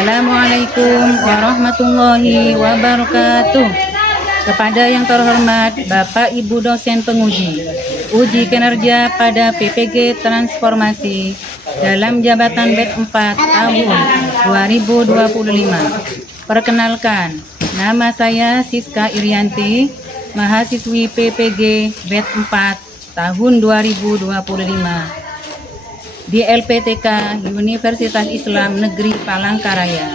Assalamualaikum warahmatullahi wabarakatuh. Kepada yang terhormat Bapak Ibu dosen penguji, uji kinerja pada PPG Transformasi dalam jabatan BED 4 tahun 2025. Perkenalkan, nama saya Siska Irianti, mahasiswi PPG BED 4 tahun 2025 di LPTK Universitas Islam Negeri Palangkaraya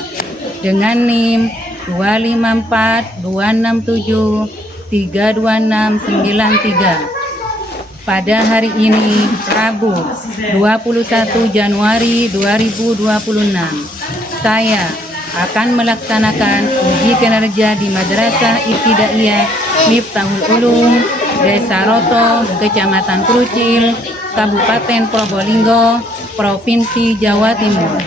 dengan NIM 25426732693. Pada hari ini, Rabu 21 Januari 2026, saya akan melaksanakan uji kinerja di Madrasah Ibtidaiyah Miftahul Ulum, Desa Roto, Kecamatan Krucil, Kabupaten Probolinggo, Provinsi Jawa Timur,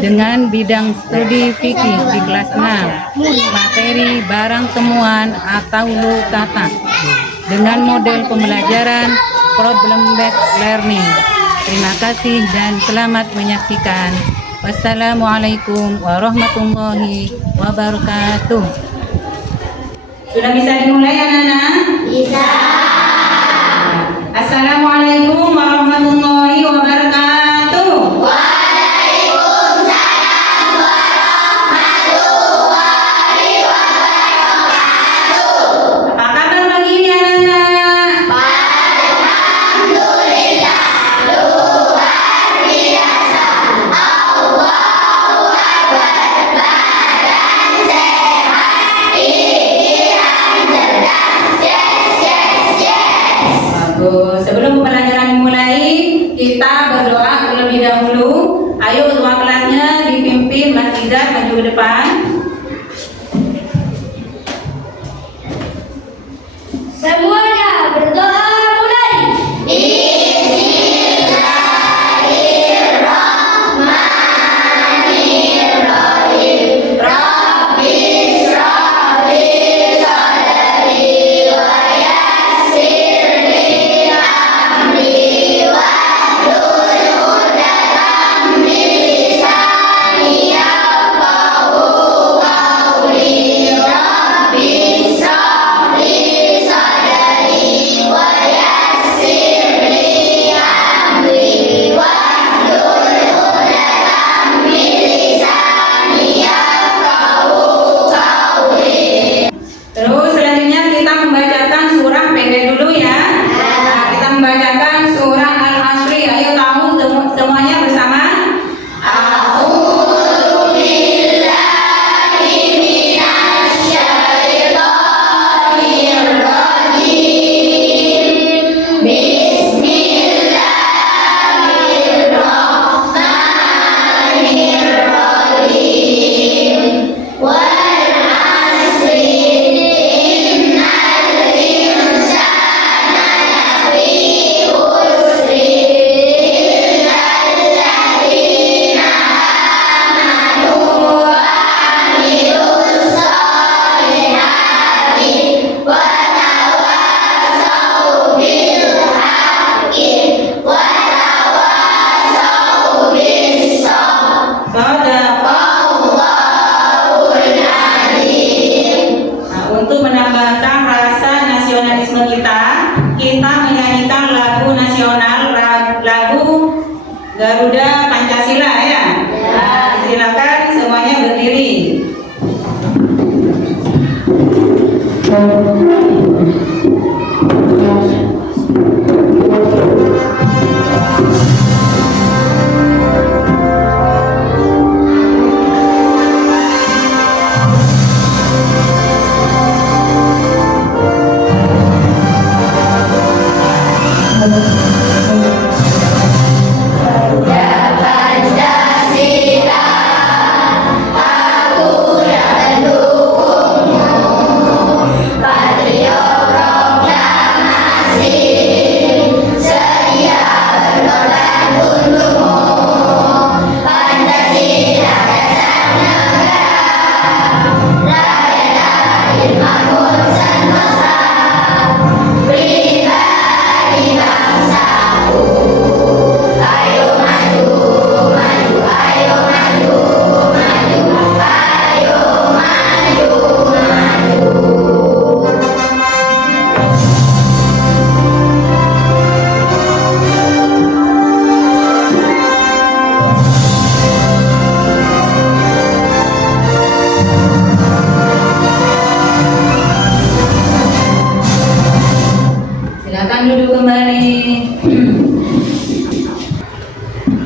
dengan bidang studi fikih di kelas 6, materi barang temuan atau lukata, dengan model pembelajaran problem based learning. Terima kasih dan selamat menyaksikan. Wassalamualaikum warahmatullahi wabarakatuh. Sudah bisa dimulai anak-anak? Bisa. Assalamualaikum warahmatullahi wabarakatuh. Waalaikumsalam warahmatullahi wabarakatuh. Apa kabar pagi ini anak-anak? Alhamdulillah, luar biasa. Allahu Akbar. Badan sehat, pikiran cerdas. Yes, yes, yes. Bagus. Sebelum pembelajaran dimulai, kita berdoa terlebih dahulu. Ayo ketua kelasnya dipimpin Mas Izar maju ke depan. Semuanya berdoa mulai. Bismillahirrahmanirrahim. Rabbi shrah li sadri wa yassir li amri wahlul 'uqdatam min lisani yafqahu qawli. Rabbi shrah li sadri wa yassir li amri wahlul 'uqdatam min lisani yafqahu qawli. Terus selanjutnya kita membacakan surah pendek dulu ya. Nah, kita membacakan surah Al-Asri. Ayo kamu semuanya bersama. A'udzu billahi minasy syaithanir rajim. Bismillahirrahmanirrahim. Wal 'asri innal insana lafi khusri illa alladziina amanu wa 'amilus shalihati wa tawassaw bil haqqi wa tawassaw bis sabr. Shadaqallahul adzim. Nah, untuk menambahkan rasa nasionalisme kita menyanyikan lagu nasional, lagu Garuda Pancasila ya. Nah, silakan semuanya berdiri. Garuda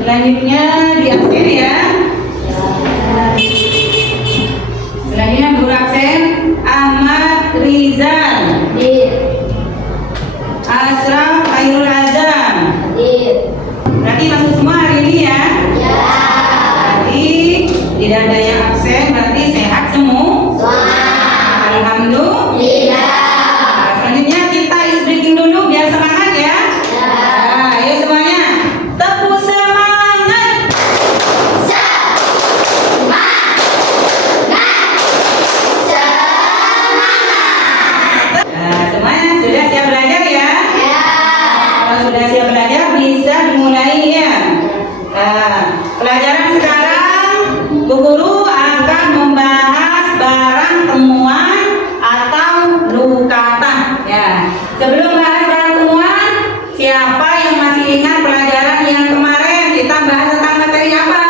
Selanjutnya di absen ya. Selanjutnya guru absen Ahmad Rizal, Asraf Khairul Azam. Berarti masuk semua hari ini ya. Berarti tidak ada yang absen, berarti sehat semua. Alhamdulillah. Selanjutnya kita is breaking dulu biar semangat ya. Nah, ayo semuanya tepuk semangat. Nah, semuanya sudah siap belajar ya? Kalau sudah siap belajar bisa dimulai ya. Nah, pelajaran sekarang Bu Guru akan membahas barang temuan atau lukata ya. Sebelum bahas barang temuan, siapa yang masih ingat pelajaran yang kemarin kita bahas tentang materi apa?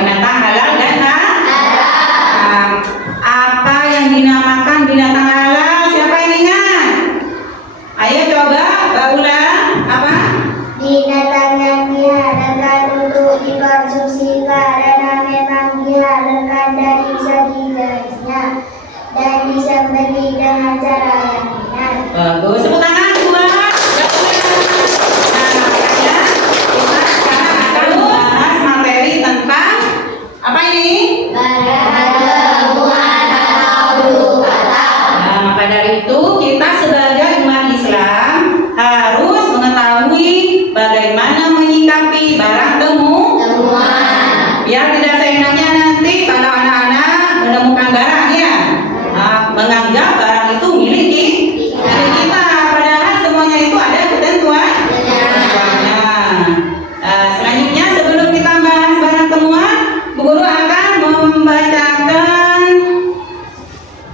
Binatang halal dan haram. Apa yang dinamakan binatang halal? Siapa yang ingat? Ayo coba ulang. Apa? Binatang yang dihalalkan untuk dikonsumsi karena memang dihalalkan dari segi jenisnya dan disembelih dengan cara yang benar. Bagus, tepuk tangan buat. Nah, makanya kita sekarang akan membahas materi tentang apa ini? Nah, maka dari itu kita sebagai umat Islam harus mengetahui bagaimana menyikapi barang biar tidak seenaknya nanti kalau anak-anak menemukan barang ya, menganggap barang itu milik kita, padahal semuanya itu ada ketentuan. Selanjutnya sebelum kita bahas barang temuan, Bu Guru akan membacakan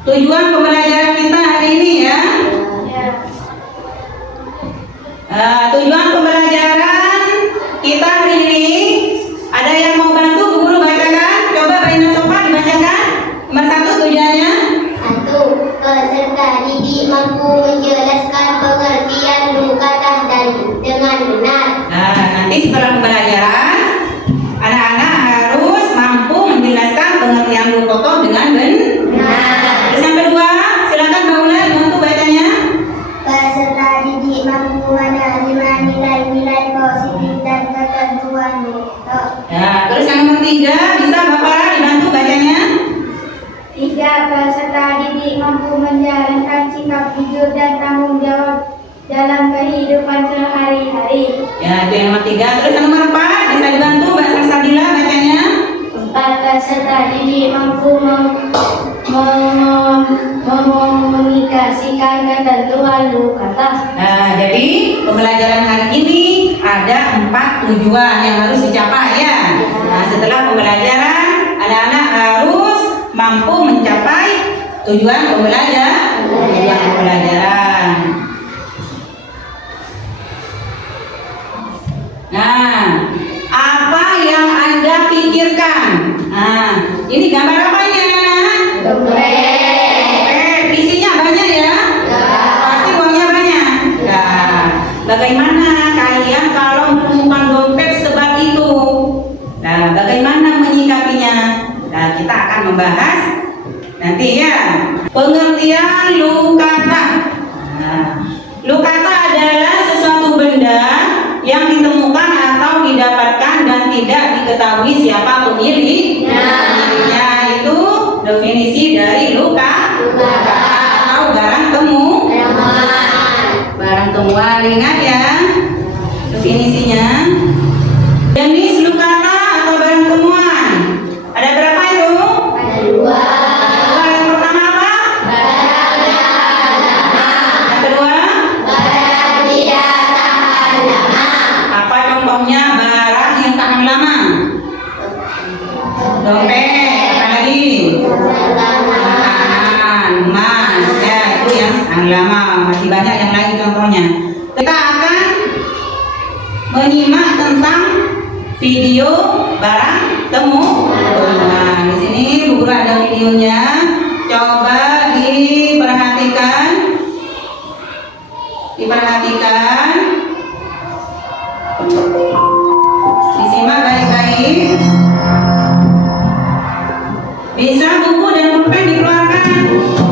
tujuan pembelajaran kita hari ini ya. Tujuan pembelajaran kita hari ini, ada yang mau bantu Bu Guru bacakan? Coba Baina Sofa dibacakan. Nomor 1 tujuannya. 1. Peserta didik mampu menjelaskan pengertian lukata dan dengan benar. Nah, nanti setelah pembelajaran, anak-anak harus mampu menjelaskan pengertian lukata dengan benar. Terus yang kedua, silakan Mbak Ula bantu bacanya. Peserta didik mampu menerima nilai-nilai positif dan ketentuan lukata. Ya, terus yang nomor 3, bisa Bapak dibantu bacanya. 3. Peserta didik mampu menjalankan sikap jujur dan tanggung jawab dalam kehidupan sehari-hari. Ya, itu yang nomor 3. Terus yang nomor 4, bisa dibantu Mbak Salsabila bacanya. 4. Peserta didik mampu mengomunikasikan ketentuan lukata. Nah, jadi pembelajaran hari ini ada 4 tujuan yang harus dicapai ya. Nah, setelah pembelajaran, anak-anak harus mampu mencapai tujuan pembelajaran. Nah, apa yang Anda pikirkan? Nah, ini gambar apa ini anak-anak? Isinya banyak ya? Pasti uangnya banyak. Nah, bagaimana kalian kalau menemukan dompet sebab itu? Nah, bagaimana menyikapinya? Nah, kita akan membahas nanti ya. Pengertian lukata. Nah, lukata adalah sesuatu benda yang ditemukan atau didapatkan dan tidak diketahui siapa pemiliknya. Itu definisi dari lukata atau barang temuan. Ingat ya definisinya. Jenis lukata atau barang temuan ada berapa itu? Ada 2. Yang pertama apa? Yang kedua? Apa contohnya barang yang tahan lama? Dompet, apa lagi? Makanan, emas, ya itu yang tahan lama. Masih banyak yang lain contohnya. Kita akan menyimak tentang video barang temuan. Nah, di sini Bu Guru ada videonya. Coba diperhatikan. Diperhatikan, disimak baik-baik. Bisa buku dan pulpen dikeluarkan.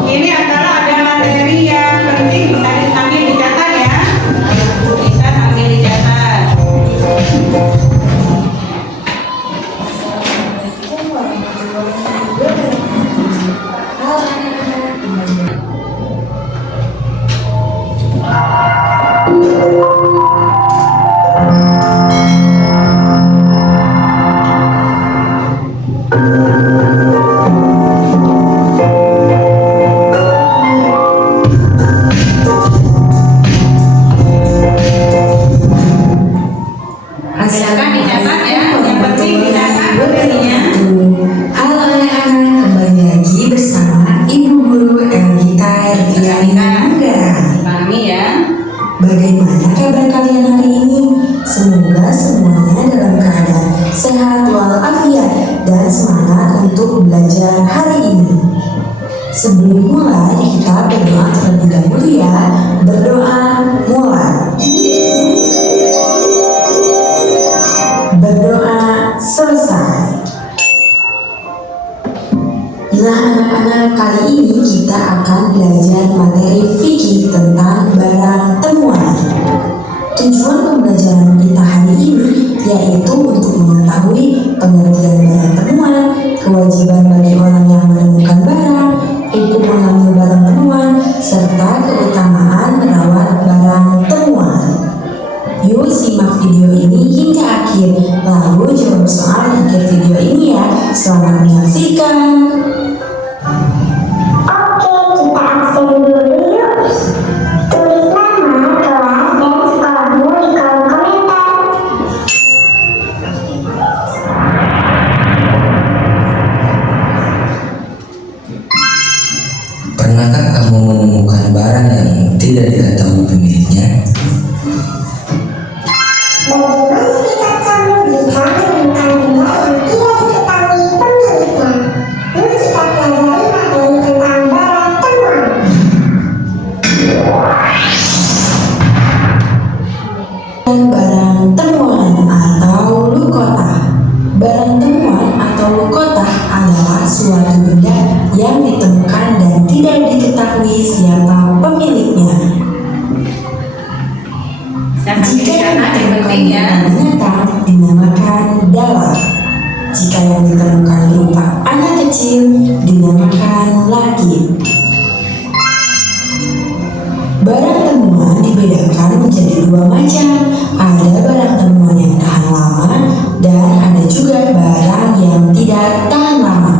Ini adalah ada materi yang penting, bisa sambil dicatat ya. Bisa sambil dicatat. Silakan dicatat ya, yang penting dicatat materinya. Halo anak-anak, kembali lagi bersama Ibu Guru Elgita Erviana Anggara. Pahami ya. Bagaimana kabar kalian hari ini? Semoga semuanya dalam keadaan sehat walafiat dan semangat untuk belajar hari ini. Sebelum mulai, kita berdoa terlebih dahulu ya. Berdoa mulai. Berdoa selesai. Nah anak-anak, kali ini kita akan belajar materi fikih tentang barang temuan. Tujuan pembelajaran kita hari ini yaitu untuk mengetahui pengertian barang temuan, kewajiban bagi orang yang menemukan barang, hukum mengambil barang temuan, serta keutamaan merawat barang temuan. Yuk simak video ini hingga akhir, lalu jawab soal di akhir video ini ya. Selamat menyaksikan. Oke, kita absen dulu yuk. Tulis nama, kelas, dan sekolahmu di kolom komentar. Pernahkah kamu menemukan barang yang tidak diketahui pemiliknya? Bagaimana sikap kamu jika menemukan benda yang tidak diketahui pemiliknya? Yuk kita pelajari materi tentang barang temuan. Barang temuan atau lukota. Barang temuan atau lukota adalah suatu benda yang ditemukan dan tidak diketahui siapa pemiliknya. Bisa sambil Jika yang dicatat yang ditemukan penting ya. binatang dinamakan dalang. Jika yang ditemukan berupa anak kecil dinamakan laki. Barang temuan dibedakan menjadi dua macam. Ada barang temuan yang tahan lama dan ada juga barang yang tidak tahan lama.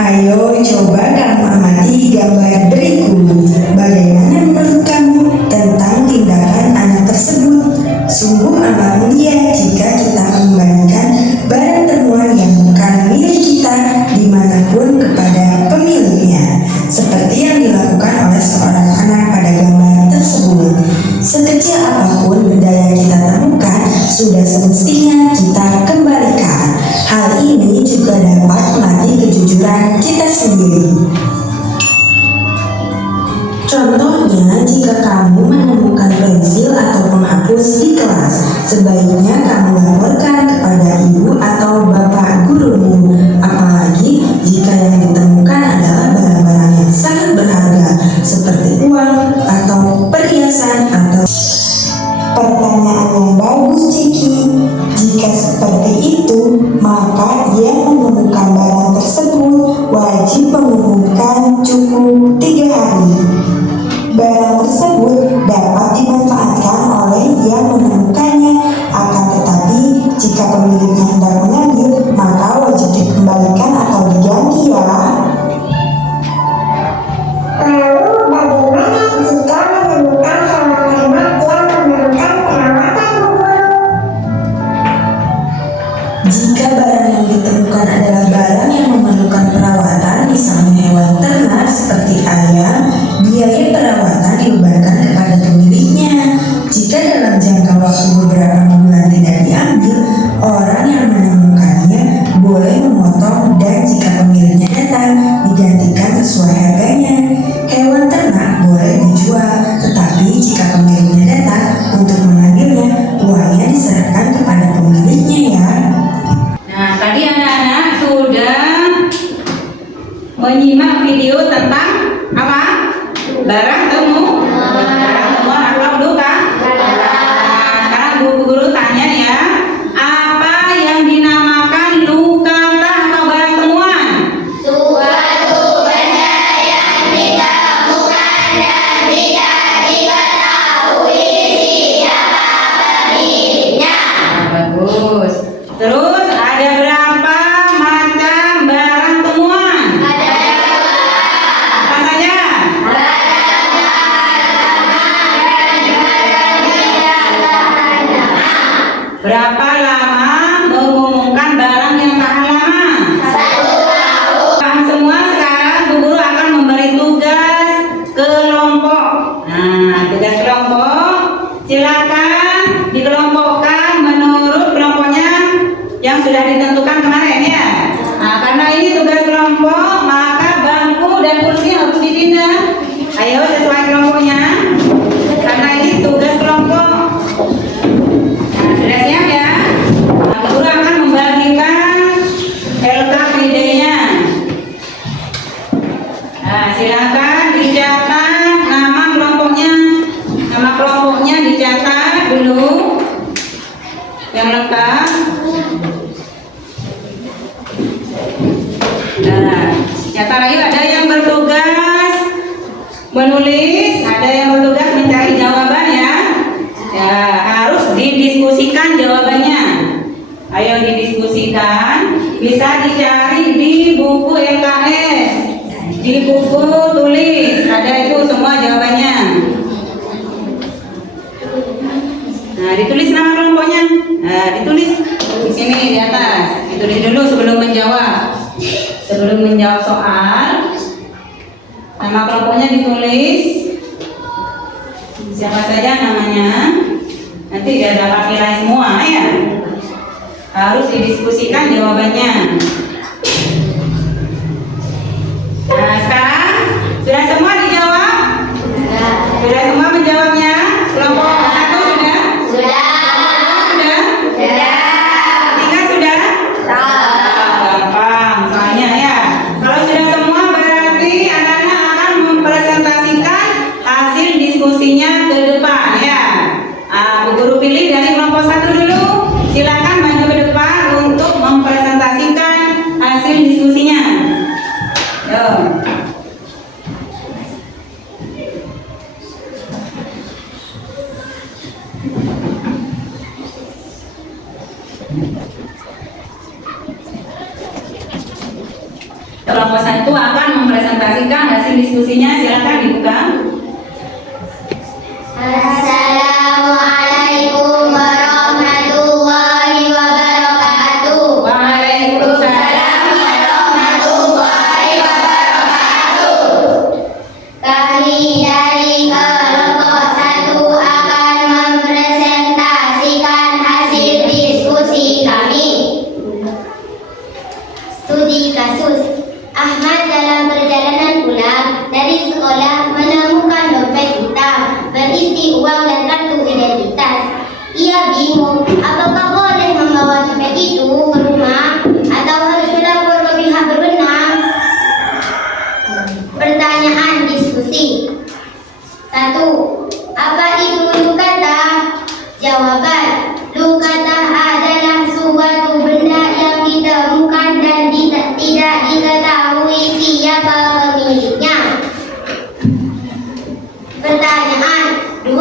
Ayo coba kamu amati gambar berikut. Bagaimana menurut kamu tentang tindakan anak tersebut? Sungguh amat mulia jika kita mengembalikan barang temuan yang bukan milik kita dimanapun kepada pemiliknya, seperti yang dilakukan oleh seorang anak pada gambar tersebut. Sekecil apapun benda yang kita temukan, sudah semestinya kita kembalikan. Hal ini juga dapat melatih kejujuran kita sendiri. Contohnya, jika kamu menemukan pensil atau penghapus di kelas, sebaiknya kamu laporkan kepada ibu atau bapak gurumu. Apalagi jika yang ditemukan adalah barang-barang yang sangat berharga, seperti uang atau perhiasan atau... Pertanyaan yang bagus, Ciki. Jika seperti itu, maka yang menemukan barang tersebut wajib mengumumkan cukup 3 hari. Barang tersebut dapat dimanfaatkan oleh yang menemukannya, akan tetapi jika pemiliknya hendak mengambil, maka wajib dikembalikan atau diganti ya. Lalu bagaimana jika menemukan hewan ternak yang memerlukan perawatan, Bu Guru? Jika barang yang ditemukan adalah barang yang memerlukan perawatan, misalnya hewan ternak seperti ayam, biaya perawatan dibebankan kepada pemiliknya. Jika dalam jangka waktu beberapa bulan tidak diambil, orang yang menemukan Barang temuan atau duka. Nah, sekarang guru tanya ya, apa yang dinamakan luka atau barang temuan? Suatu benda yang ditemukan dan tidak diketahui siapa pemiliknya. Nah, bagus. Terus ada berapa macam barang temuan? Ada Apa saja? Berapa lama mengumumkan barang yang tahan lama? 1 tahun. Paham semua. Sekarang Bu Guru akan memberi tugas kelompok. Nah, tugas kelompok silakan dikelompokkan menurut kelompoknya yang sudah ditentukan kemarin ya. Nah, karena ini tugas kelompok, maka bangku dan kursi harus dipindah. Ayo sesuai kelompoknya. Karena ini tugas kelompok. Nah, sudah siap ya? Nah, Bu Guru akan membagikan LKPD-nya. Nah, silakan dicatat nama kelompoknya. Nama kelompoknya dicatat dulu yang lengkap. Nah, catat ayo, ada yang bertugas menulis, ada yang bertugas mencari jawaban ya. Ya, harus didiskusikan jawabannya. Ayo didiskusikan, bisa dicari di buku LKS, di buku tulis, ada itu semua jawabannya. Nah, ditulis nama kelompoknya. Nah, ditulis di sini di atas. Ditulis dulu sebelum menjawab. Sebelum menjawab soal, nama kelompoknya ditulis. Siapa saja namanya. Nanti dia dapat nilai semua ya. Harus didiskusikan jawabannya. Nah, sekarang sudah semua dijawab? Sudah semua menjawabnya? Kelompok 1 sudah? Sudah. Sudah? Sudah. 3 sudah? Gampang soalnya ya. Kalau sudah semua berarti anak-anak akan mempresentasikan hasil diskusinya ke depan ya. Bu Guru pilih dari kelompok 1 dulu. Silakan maju ke depan untuk mempresentasikan hasil diskusinya. Yo. Kelompok 1 akan mempresentasikan hasil diskusinya. Silakan dibuka. Assalamualaikum warahmatullahi wabarakatuh. Waalaikumsalam warahmatullahi wabarakatuh. Kami dari kelompok 1 akan mempresentasikan hasil diskusi kami. Studi kasus. Ahmad dalam perjalanan pulang dari sekolah menemukan dompet hitam berisi uang dan kartu identitas. Ia bingung apakah boleh membawa dompet itu ke rumah atau harus melapor ke pihak berwenang. Pertanyaan diskusi. 1. Apa itu lukata? Jawaban. Lukata adalah suatu benda yang ditemukan dan tidak diketahui siapa pemiliknya. Pertanyaan 2.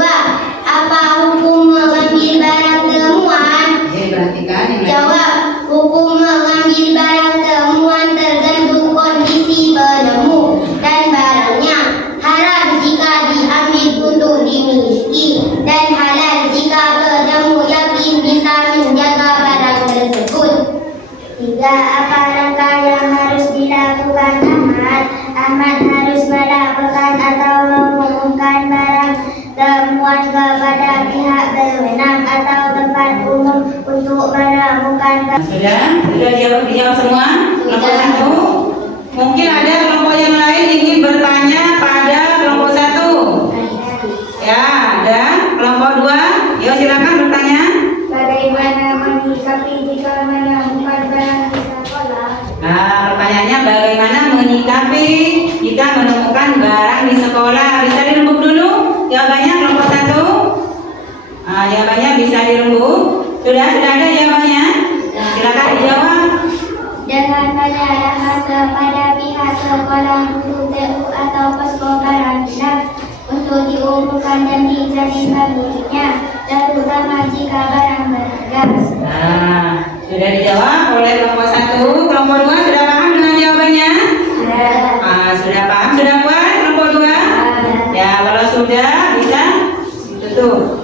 Apa hukum mengambil barang temuan? Perhatikan yang lain. Jawab. Hukum mengambil barang temuan tergantung kondisi penemu dan barangnya. Haram jika diambil untuk dimiliki dan halal jika penemu yakin bisa menjaga barang tersebut. 3. Apa langkah yang harus dilakukan Ahmad? Ahmad harus melaporkan atau mengumumkan barang temuan kepada pihak berwenang atau tempat umum untuk menemukan. Sudah dijawab semua? Kelompok 1. Mungkin ada kelompok yang lain ingin bertanya pada kelompok 1. Ya, ada. Kelompok 2. Yuk silakan bertanya. Bagaimana menyikapi jika menemukan barang di sekolah? Nah, pertanyaannya bagaimana menyikapi jika menemukan barang di sekolah? Bisa Jawabannya bisa dirembuk. Sudah ada jawabannya? Silakan dijawab. Dengan penyerahan kepada pihak sekolah, guru, TU atau posko karantina untuk diumumkan dan dijadikan miliknya, terutama jika barang berharga. Sudah dijawab oleh kelompok 1. Kelompok 2 sudah paham dengan jawabannya? Sudah paham, sudah puas kelompok 2? Ya, kalau sudah bisa ditutup.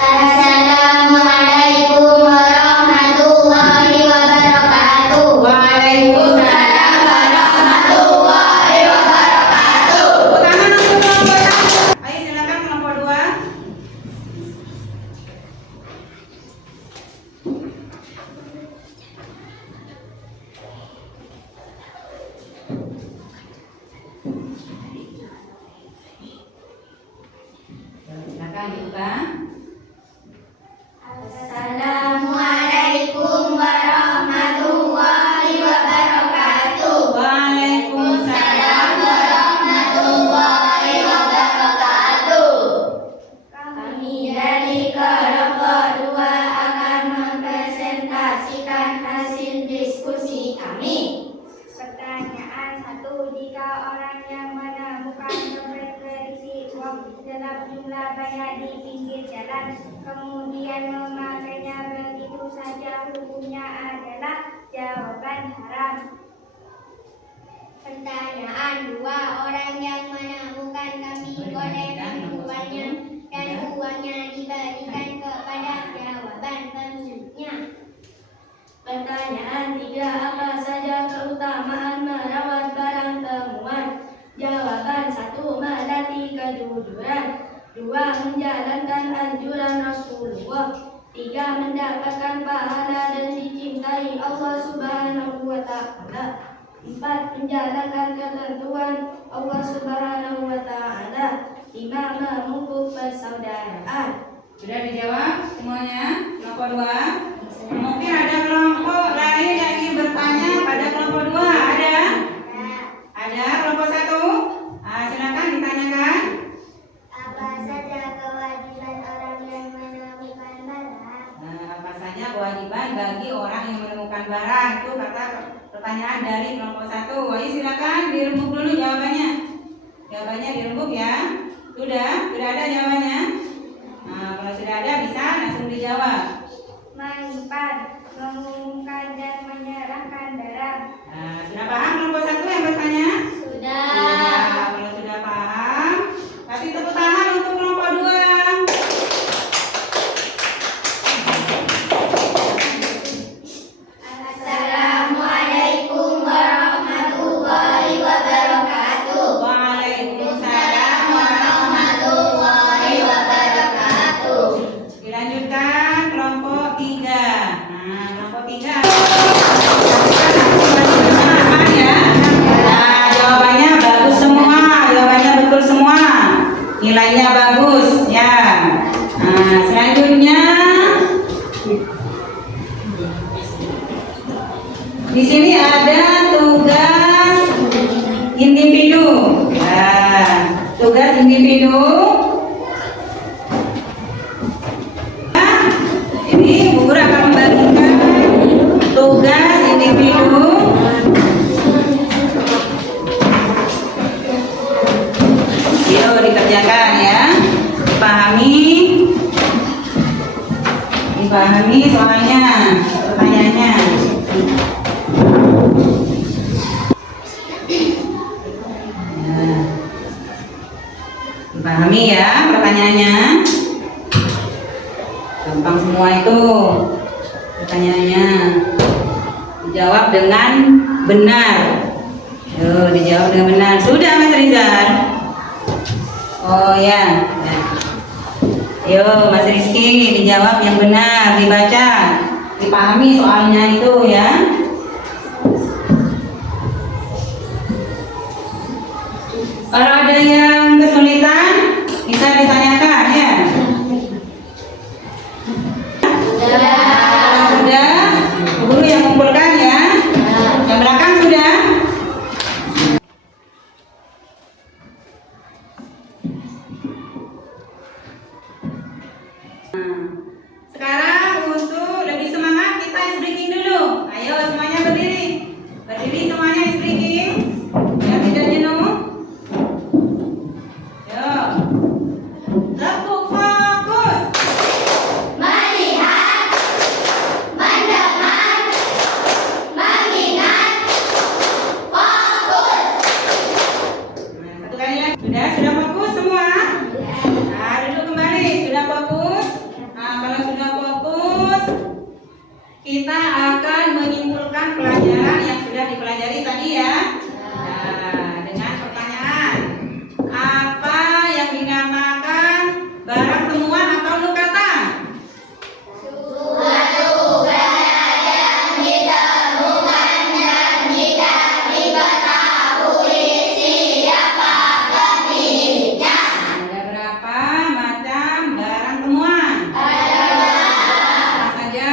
Assalamualaikum warahmatullahi wabarakatuh. Waalaikumsalam warahmatullahi wabarakatuh. Tepuk tangan untuk kelompok 1. Ayo silakan kelompok 2. Silakan dibuka. Assalamualaikum warahmatullahi wabarakatuh. Waalaikumsalam warahmatullahi wabarakatuh. Kami dari kelompok 2 akan mempresentasikan hasil diskusi kami. Pertanyaan 1. Jika orang yang menemukan dompet berisi uang dalam jumlah banyak di pinggir jalan, kemudian memakainya begitu saja, hukumnya adalah jawaban haram. Pertanyaan 2. Orang yang menemukan kambing gorengan uangnya dan uangnya diberikan kepada jawaban pemiliknya. Pertanyaan 3. Apa saja keutamaan merawat barang temuan? Jawaban 1. Melatih kejujuran. 2. Menjalankan anjuran Rasulullah. 3. Mendapatkan pahala dan dicintai Allah Subhanahu wa Ta'ala. 4. Menjalankan ketentuan Allah Subhanahu wa Ta'ala. 5. Memupuk persaudaraan. Sudah dijawab semuanya? Kelompok 2. Mungkin ada kelompok lain yang ingin bertanya pada kelompok 2. Ada? Ada kelompok 1? Silakan ditanyakan. Apa saja kewajiban orang yang menemukan barang? Apa saja kewajiban bagi orang yang menemukan barang? Itu kata pertanyaan dari kelompok 1. Ayo silakan dirembuk dulu jawabannya. Jawabannya dirembuk ya. Sudah ada jawabannya? Kalau sudah ada bisa langsung dijawab. Menyimpan, mengumumkan dan menyerahkan barang. Sudah paham kelompok 1 yang bertanya? Sudah. Kalau sudah paham, kasih tepuk tangan untuk kelompok 2. Assalamualaikum warahmatullahi wabarakatuh. Waalaikumsalam warahmatullahi wabarakatuh. Dilanjutkan kelompok 3. Kelompok 3. Jawabannya bagus semua, jawabannya betul semua, nilainya bagus ya. Selanjutnya di sini ada tugas individu. Tugas individu. Ini Bu Guru akan membagikan tugas individu. Yuk dikerjakan ya. Dipahami soalnya, pertanyaannya. Dipahami ya pertanyaannya. Gampang semua itu pertanyaannya. Dijawab dengan benar. Dijawab dengan benar. Sudah Mas Rizal? Oh ya. Yo Mas Rizky, dijawab yang benar, dibaca, dipahami soalnya itu ya. Kalau ada yang kesulitan bisa ditanyakan ya. Sudah, guru yang mengumpulkan ya. Yang belakang sudah. Sudah fokus semua? Nah, duduk kembali. Sudah fokus? Nah, kalau sudah fokus, kita akan menyimpulkan pelajaran yang sudah dipelajari tadi ya. Nah, dengan pertanyaan, apa yang dinamakan barang temuan atau nukata? Ada berapa macam barang temuan? Apa saja?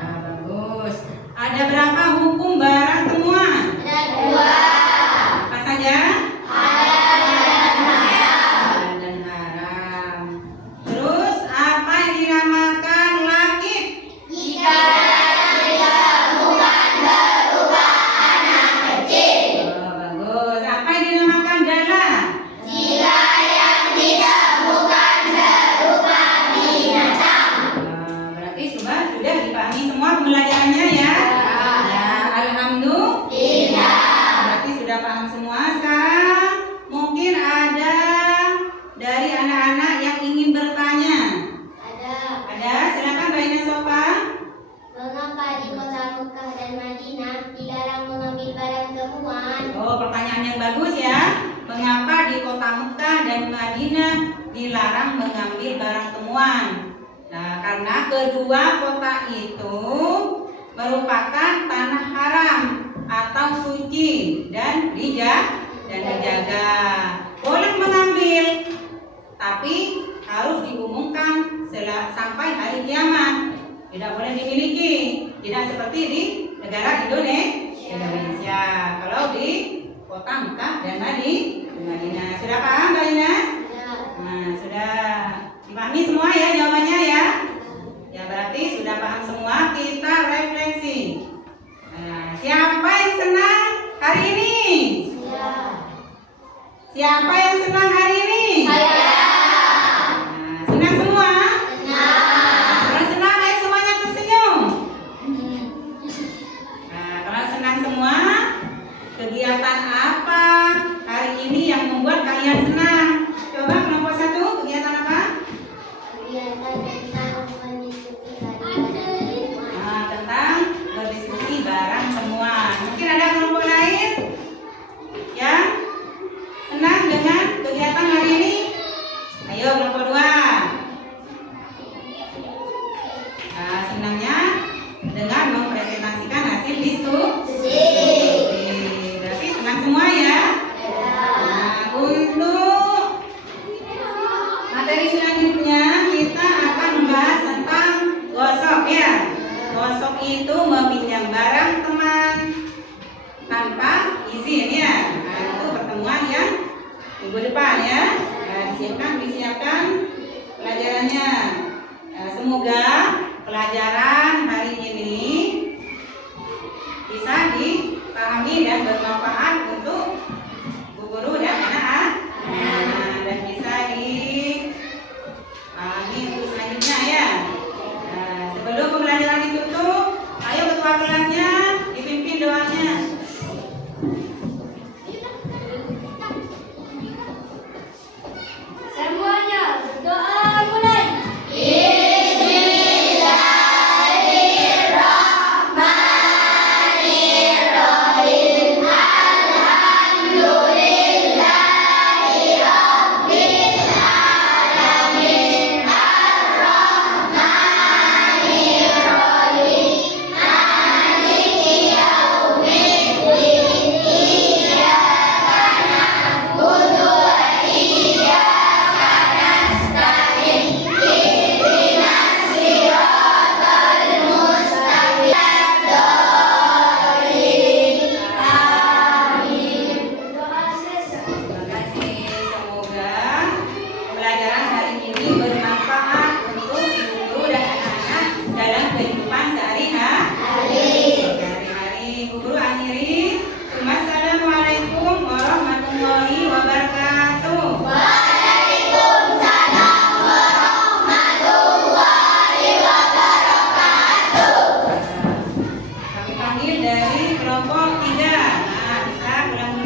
Nah, bagus. Ada berapa hukum barang temuan? Apa saja? Halal dan haram. Terus apa yang dinamakan lakit? Oh, bagus. Apa yang dinamakan dala? Berarti sudah dipahami semua pembelajarannya ya? Ya, alhamdulillah. Berarti sudah paham semua. Sekarang mungkin ada dari anak-anak yang ingin bertanya. Ada? Silakan Mbak Ina Sofa. Mengapa di kota Mekah dan Madinah dilarang mengambil barang temuan? Oh, pertanyaan yang bagus ya. Mengapa di kota Mekah dan Madinah dilarang mengambil barang temuan? Nah, karena kedua kota itu merupakan tanah haram atau suci dan dijaga. Boleh mengambil, tapi harus diumumkan sampai hari kiamat. Tidak boleh dimiliki. Tidak seperti di negara Indonesia. Kalau di kota Mekah dan Madinah. Sudah paham Mbak Ina? Nah, sudah dipahami semua ya jawabannya ya? Ya, berarti sudah paham semua. Kita refleksi. Nah, siapa yang senang hari ini? Siapa yang senang hari ini? Nah, senang semua? Kalau senang, ayo semuanya tersenyum. Nah, kalau senang semua, kegiatan apa hari ini yang membuat kalian senang? Coba kelompok 1, kegiatan apa? Kegiatan tentang mendiskusi barang temuan. Nah, tentang berdiskusi barang temuan. Mungkin ada kelompok lain yang senang dengan kegiatan hari ini? Ayo kelompok 2. Nah, senangnya dengan mempresentasikan hasil diskusi. Berarti senang semua ya? Nah, untuk materi selanjutnya kita akan membahas tentang gosok ya. Gosok itu meminjam barang teman tanpa izin ya. Nah, itu pertemuan yang minggu depan ya. Nah, disiapkan pelajarannya. Nah, semoga pelajaran hari ini bisa dipahami dan bermanfaat untuk bu guru dan anak-anak. Nah, dan bisa dipahami untuk selanjutnya ya. Nah, sebelum pembelajaran ditutup, ayo ketua kelasnya dipimpin doanya. Semuanya berdoa mulai. Terima kasih. Semoga pembelajaran hari ini bermanfaat untuk ibu guru dan anak-anak dalam kehidupan sehari-hari. Bu guru akhiri. Wassalamualaikum warahmatullahi wabarakatuh. Kami panggil dari dari kelompok 3. Nah, bisa ulang